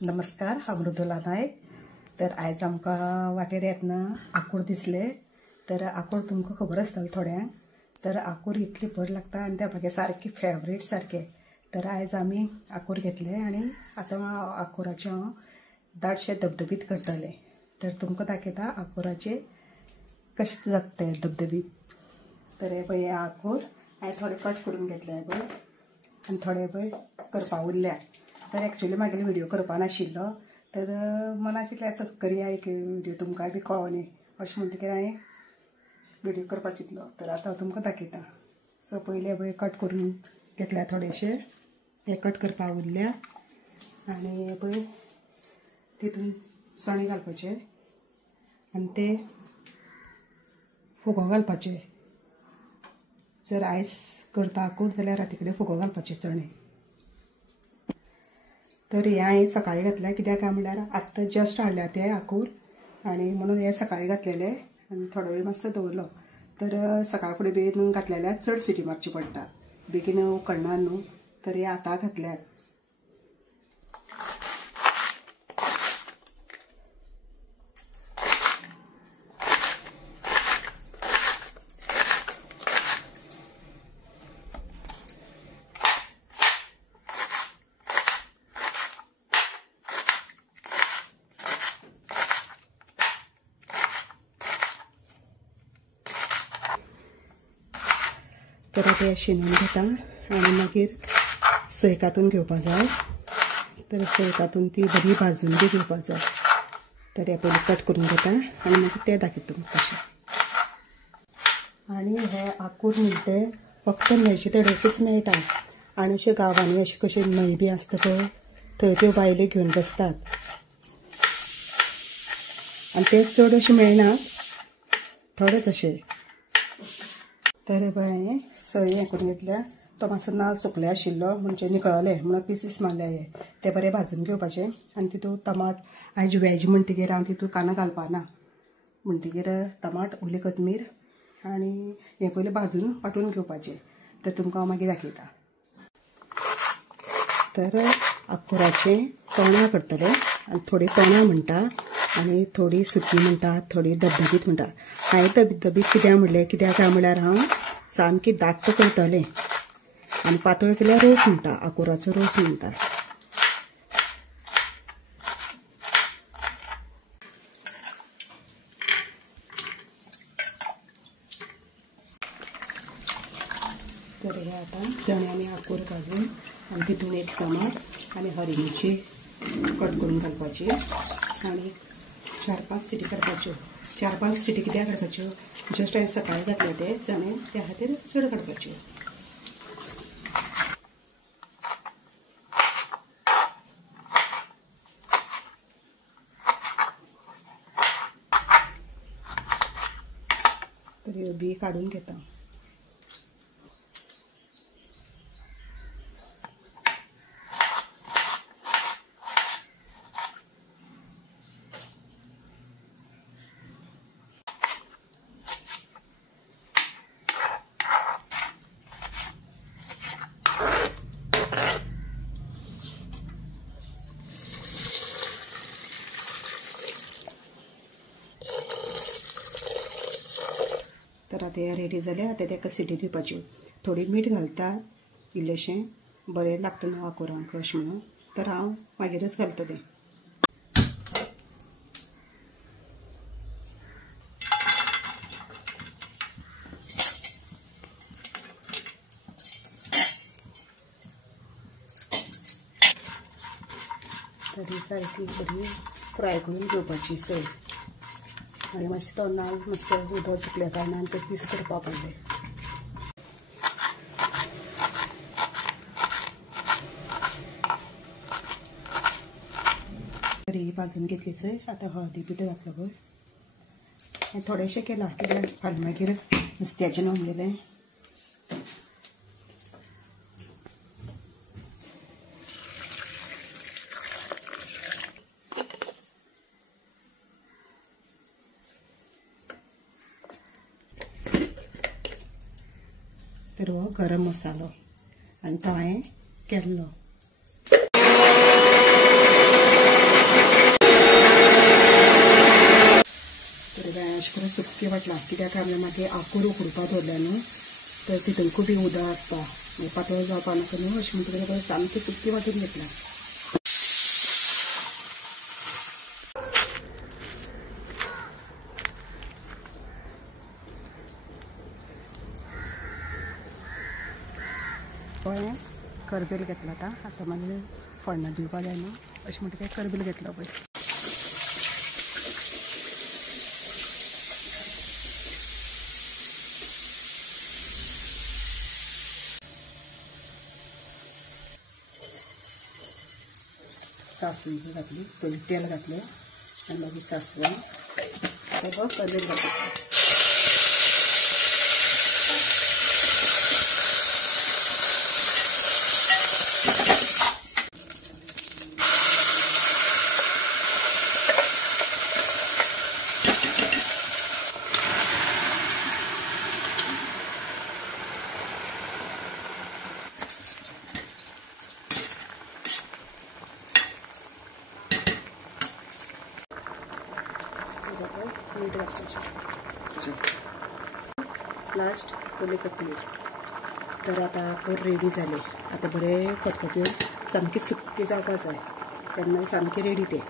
नमस्कार, हांव मृदुला नायक। तर आयज आमकां वाटेर येतना आंकूर दिसले। तर आंकूर तुमकां खबर आसतलें थोड्यांक। तर आंकूर इतली बरी लागता आनी ते म्हागे सारके फेवरेट सारके। तर आयज आमी आंकूर घेतले आनी आतां आंकुराचे हांव दाटशे धबधबीत करतलें। तर तुमकां दाखयता आंकुराचे कशें जाता ते धबधबीत। तर हे पळय आंकूर हांवें थोडे कट करून घेतले हे पळय आनी थोडे पळय करपा उरल्या। तर एक्चुअली म्हागेलो व्हिडिओ करपा नाशिल्लो। तर मना चिंतलें चल करुया एक व्हिडिओ तुमकां बी कळोनी अशें म्हणटकीर हांवें व्हिडिओ करपा चिंतलो। तर आतां हांव तुमकां दाखयता। सो पयले पळय कट करून घेतल्या थोडेशे, हे कट करपा उरल्या आनी हे पळय तितून चणे घालपाचे आनी ते फुगो घालपाचे। जर आयज करता आंकूर जाल्यार राती कडेन फुगो घालपाचे चणे। तर हे हांवें सकाळीं घातल्या कित्याक काय म्हणल्यार आत्तां जस्ट हाडल्या ते आंकूर आनी म्हणून हे सकाळीं घातलेले आनी थोडो वेळ मातसो दवरलो। तर सकाळ फुडें बेगीन घातलेल्यार चड सिटी मारची पडटा, बेगीन उकडना न्हू। तर हे आतां घातल्यात। तर ते शिनून घेता आनी मागीर सयकातून घेवपा जाय। तर सयकातून ती बरी भाजून बी घेवपा जाय। तर हे पयलीं कट करून घेता आनी मागीर ते दाखयता तुमकां कशें। आनी हे आंकूर म्हणटे फक्त न्हंयचे तड्याकूच मेळटा आनी अशे गांवांनी अशे कशे न्हंय बी आसता पळय थंय त्यो बायलो घेवन बसतात आनी ते चड अशे मेळना, थोडेच अशे। तर हे पळय हांवें सय हें करून घेतल्या। तो मातसो नाल्ल सुकले आशिल्लो म्हणजे निकळले म्हणून पिसीस मारले हे। ते बरें भाजून घेवपाचे आनी तितून टमाट, आयज वेज म्हणटकीर हांव तितून कांदो घालपाना म्हणटकीर टमाट, ओली कोथमीर आनी हे पयलीं भाजून वांटून घेवपाचे। तर तुमकां हांव मागीर दाखयता। तर आंकुराचे तोंडां करतले आनी थोडी तोंडां म्हणटा आनी थोडी सुकी म्हणटात, थोडी धबधबीत म्हणटा। हांवें धबधबीत कित्याक म्हणलें कित्याक काय म्हणल्यार हांव सामकी दाट्ट करतलें आनी पातळ केल्यार रोस म्हणटा, आंकुराचो रोस म्हणटा। तर हे आतां चणे आनी आंकूर घालून आनी तितून एक टमाट आनी हरी मिरची कट करून घालपाची आनी 4-5 सिटी काडपाच्यो। 4-5 सिटी कित्याक काडपाच्यो, जस्ट हांवें सकाळीं घातले ते चणे त्या खातीर चड काडपाच्यो। तर ह्यो बी काडून घेता। तर आतां हे रेडी जाले। आतां ताका सिटी दिवपाच्यो। थोडी मीठ घालता इल्लेशें, बरें लागता न्हू आंकुरांक अशें म्हणून। तर हांव मागीरच घालतलें। तर ही सारकी बरी फ्राय करून घेवपाची सय आनी मातशें तोंडाक मातसो उदक सुकल्या कारणान ते पीस करपा पडले। तर ही भाजून घेतली सय। आतां हळदी पिठो घातलो पळय, हांवें थोडेशें केलां कित्याक फाल्यां मागीर नुस्त्याचें न्हू म्हणलेलें। तर हो गरम मसालो आनी तो हांवें केल्लो। सुक्की वाटला कित्याक काय मागीर आंकूर उकडुपा दवरल्या न्हू तर तितून खूब उदक आसता पातळ जावपा नाका न्हू अशें म्हणटकीर सामकी सुक्की वाटून घेतल्या. पळय करबेल घेतला आतां मागीर फोडणें दिवपा जाय न्हू अशें म्हणटकीर करबेल घेतलो पळय. सासवी घातली पयलीं तेल घातलें आनी मागीर सासवें करबेल घातली. मीठ घालपाचें लास्ट ओली कोथमीर. तर आतां आंकूर रेडी जाले. आतां बरें खतखत्यो सामकी सुक्की जावपा जाय तेन्ना सामकी रेडी ते.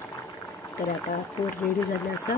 तर आतां आंकूर रेडी जाल्ले आसा.